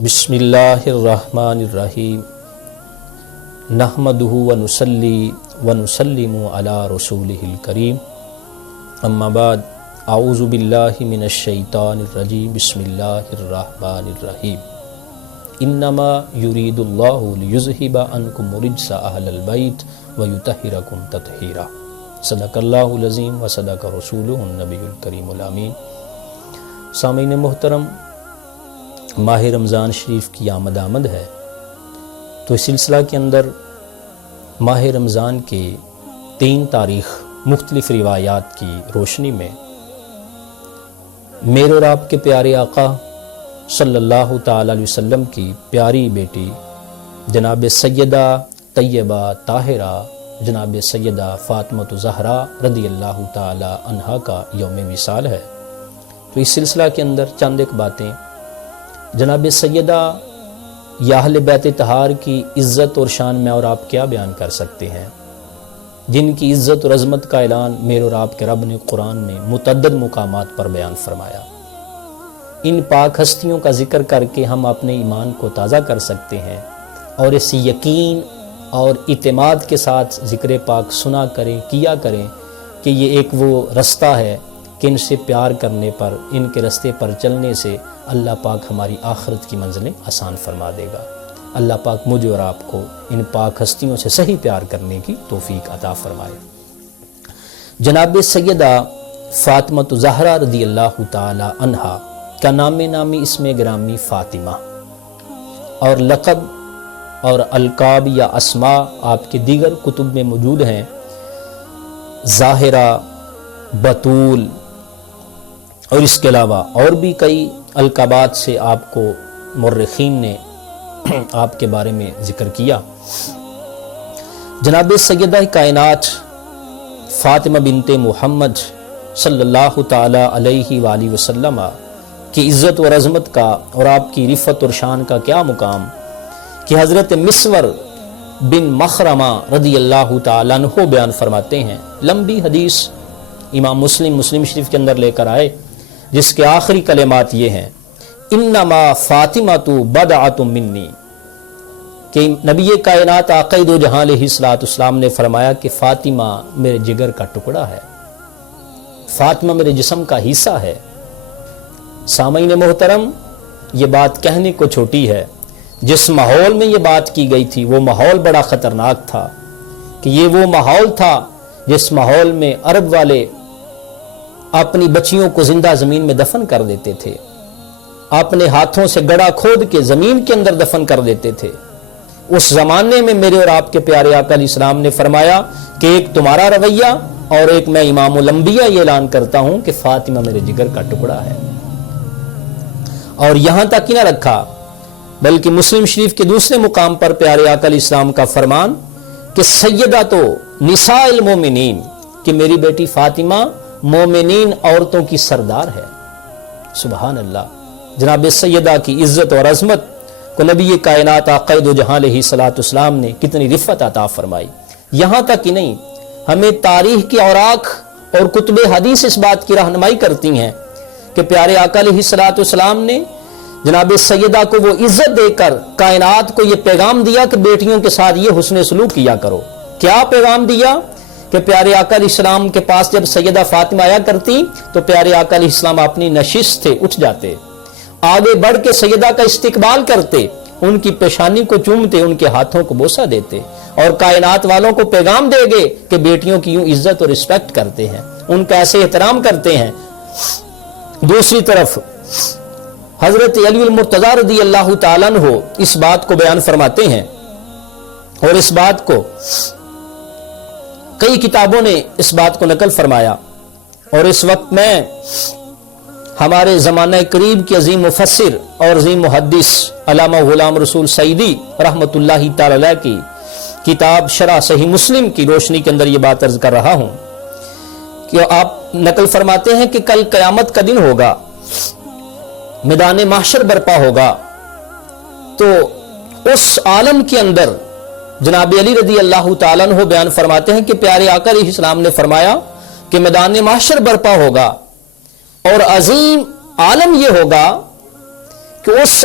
بسم اللہ الرحمن الرحیم نحمدہ ونصلی ونسلم علی رسولہ الکریم اما بعد اعوذ باللہ من الشیطان الرجیم بسم اللہ الرحمن الرحیم انما یرید اللہ لیذہب عنکم الرجس اہل البیت ویطہرکم تطہیرا صدق اللہ العظیم وصدق رسولہ النبی الکریم الامین۔ سامعین محترم، ماہ رمضان شریف کی آمد ہے، تو اس سلسلہ کے اندر ماہ رمضان کے 3 تاریخ مختلف روایات کی روشنی میں میرے اور آپ کے پیارے آقا صلی اللہ تعالی علیہ وسلم کی پیاری بیٹی جناب سیدہ طیبہ طاہرہ جناب سیدہ فاطمہ زہرا رضی اللہ تعالی عنہا کا یوم وصال ہے۔ تو اس سلسلہ کے اندر چند ایک باتیں جناب سیدہ یا اہل بیت طہار کی عزت اور شان میں اور آپ کیا بیان کر سکتے ہیں، جن کی عزت اور عظمت کا اعلان میرے اور آپ کے رب نے قرآن میں متعدد مقامات پر بیان فرمایا۔ ان پاک ہستیوں کا ذکر کر کے ہم اپنے ایمان کو تازہ کر سکتے ہیں اور اس یقین اور اعتماد کے ساتھ ذکر پاک سنا کریں، کیا کریں کہ یہ ایک وہ رستہ ہے کہ ان سے پیار کرنے پر، ان کے رستے پر چلنے سے اللہ پاک ہماری آخرت کی منزلیں آسان فرما دے گا۔ اللہ پاک مجھے اور آپ کو ان پاک ہستیوں سے صحیح پیار کرنے کی توفیق عطا فرمائے۔ جناب سیدہ فاطمہ زہرا رضی اللہ تعالی عنہا کا نامی اسم گرامی فاطمہ، اور لقب اور القاب یا اسماء آپ کے دیگر کتب میں موجود ہیں، ظاہرہ، بطول، اور اس کے علاوہ اور بھی کئی القابات سے آپ کو مورخین نے آپ کے بارے میں ذکر کیا۔ جناب سیدہ کائنات فاطمہ بنت محمد صلی اللہ تعالی علیہ وآلہ وسلم کی عزت و عظمت کا اور آپ کی رفعت اور شان کا کیا مقام کہ حضرت مسور بن مخرمہ رضی اللہ تعالیٰ عنہ بیان فرماتے ہیں۔ لمبی حدیث امام مسلم شریف کے اندر لے کر آئے، جس کے آخری کلمات یہ ہیں، انما فاطمۃ بضعۃ منی، کہ نبی کائنات آقا دو جہاں علیہ السلام نے فرمایا کہ فاطمہ میرے جگر کا ٹکڑا ہے، فاطمہ میرے جسم کا حصہ ہے۔ سامعین محترم، یہ بات کہنے کو چھوٹی ہے، جس ماحول میں یہ بات کی گئی تھی وہ ماحول بڑا خطرناک تھا، کہ یہ وہ ماحول تھا جس ماحول میں عرب والے اپنی بچیوں کو زندہ زمین میں دفن کر دیتے تھے، اپنے ہاتھوں سے گڑھا کھود کے زمین کے اندر دفن کر دیتے تھے۔ اس زمانے میں میرے اور آپ کے پیارے آقا علیہ السلام نے فرمایا کہ ایک تمہارا رویہ اور ایک میں امام الانبیاء یہ اعلان کرتا ہوں کہ فاطمہ میرے جگر کا ٹکڑا ہے۔ اور یہاں تک ہی نہ رکھا، بلکہ مسلم شریف کے دوسرے مقام پر پیارے آقا علیہ السلام کا فرمان کہ سیدہ تو نساء المومنین، کہ میری بیٹی فاطمہ مومنین عورتوں کی سردار ہے۔ سبحان اللہ، جناب سیدہ کی عزت اور عظمت کو نبی کائنات آقا دو جہاں علیہ السلام نے کتنی رفعت عطا فرمائی۔ یہاں تک ہی نہیں، ہمیں تاریخ کی اوراق اور کتب حدیث اس بات کی رہنمائی کرتی ہیں کہ پیارے آقا علیہ السلام نے جناب سیدہ کو وہ عزت دے کر کائنات کو یہ پیغام دیا کہ بیٹیوں کے ساتھ یہ حسن سلوک کیا کرو۔ کیا پیغام دیا کہ پیارے آقا علیہ السلام کے پاس جب سیدہ فاطمہ آیا کرتی تو پیارے آقا علیہ السلام اپنی نشست سے اٹھ جاتے، آگے بڑھ کے سیدہ کا استقبال کرتے، ان کی پیشانی کو چومتے، ان کے ہاتھوں کو بوسہ دیتے، اور کائنات والوں کو پیغام دے گے کہ بیٹیوں کی یوں عزت اور رسپیکٹ کرتے ہیں، ان کا ایسے احترام کرتے ہیں۔ دوسری طرف حضرت علی المرتضیٰ رضی اللہ تعالیٰ عنہ اس بات کو بیان فرماتے ہیں، اور اس بات کو کئی کتابوں نے اس بات کو نقل فرمایا، اور اس وقت میں ہمارے زمانہ قریب کے عظیم مفسر اور عظیم محدث علامہ غلام رسول سعیدی رحمۃ اللہ تعالی علیہ کی کتاب شرح صحیح مسلم کی روشنی کے اندر یہ بات عرض کر رہا ہوں کہ آپ نقل فرماتے ہیں کہ کل قیامت کا دن ہوگا، میدان محشر برپا ہوگا، تو اس عالم کے اندر جناب علی رضی اللہ تعالیٰ عنہ بیان فرماتے ہیں کہ پیارے آقا علیہ السلام نے فرمایا کہ میدان محشر برپا ہوگا، اور عظیم عالم یہ ہوگا کہ اس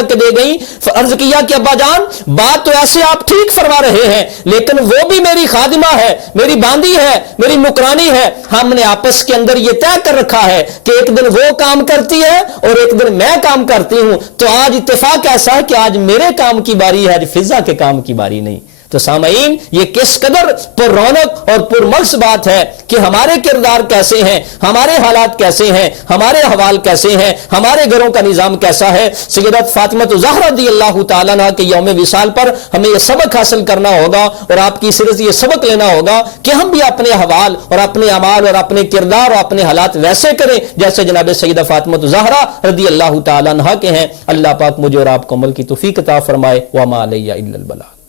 تک دے گئی. عرض کیا کہ ابا جان بات تو ایسے آپ ٹھیک فرما رہے ہیں لیکن وہ بھی میری خادمہ ہے, میری باندی ہے, میری نوکرانی ہے. ہم نے آپس کے اندر یہ طے کر رکھا ہے کہ ایک دن وہ کام کرتی ہے اور ایک دن میں کام کرتی ہوں, تو آج اتفاق ایسا ہے کہ آج میرے کام کی باری ہے, آج فضا کے کام کی باری نہیں. تو سامعین یہ کس قدر پر رونق اور پر مغز بات ہے کہ ہمارے کردار کیسے ہیں, ہمارے حالات کیسے ہیں, ہمارے احوال کیسے ہیں, ہمارے گھروں کا نظام کیسا ہے. سیدت فاطمہ الزہرا رضی اللہ تعالیٰ عنہا کے یوم وصال پر ہمیں یہ سبق حاصل کرنا ہوگا اور آپ کی سیرت سے یہ سبق لینا ہوگا کہ ہم بھی اپنے احوال اور اپنے اعمال اور اپنے کردار اور اپنے حالات ویسے کریں جیسے جناب سیدہ فاطمہ الزہرا رضی اللہ تعالیٰ عنہا کے ہیں. اللہ پاک مجھے اور آپ کو عمل کی توفیق عطا فرمائے. وما علیہ الا البلاغ.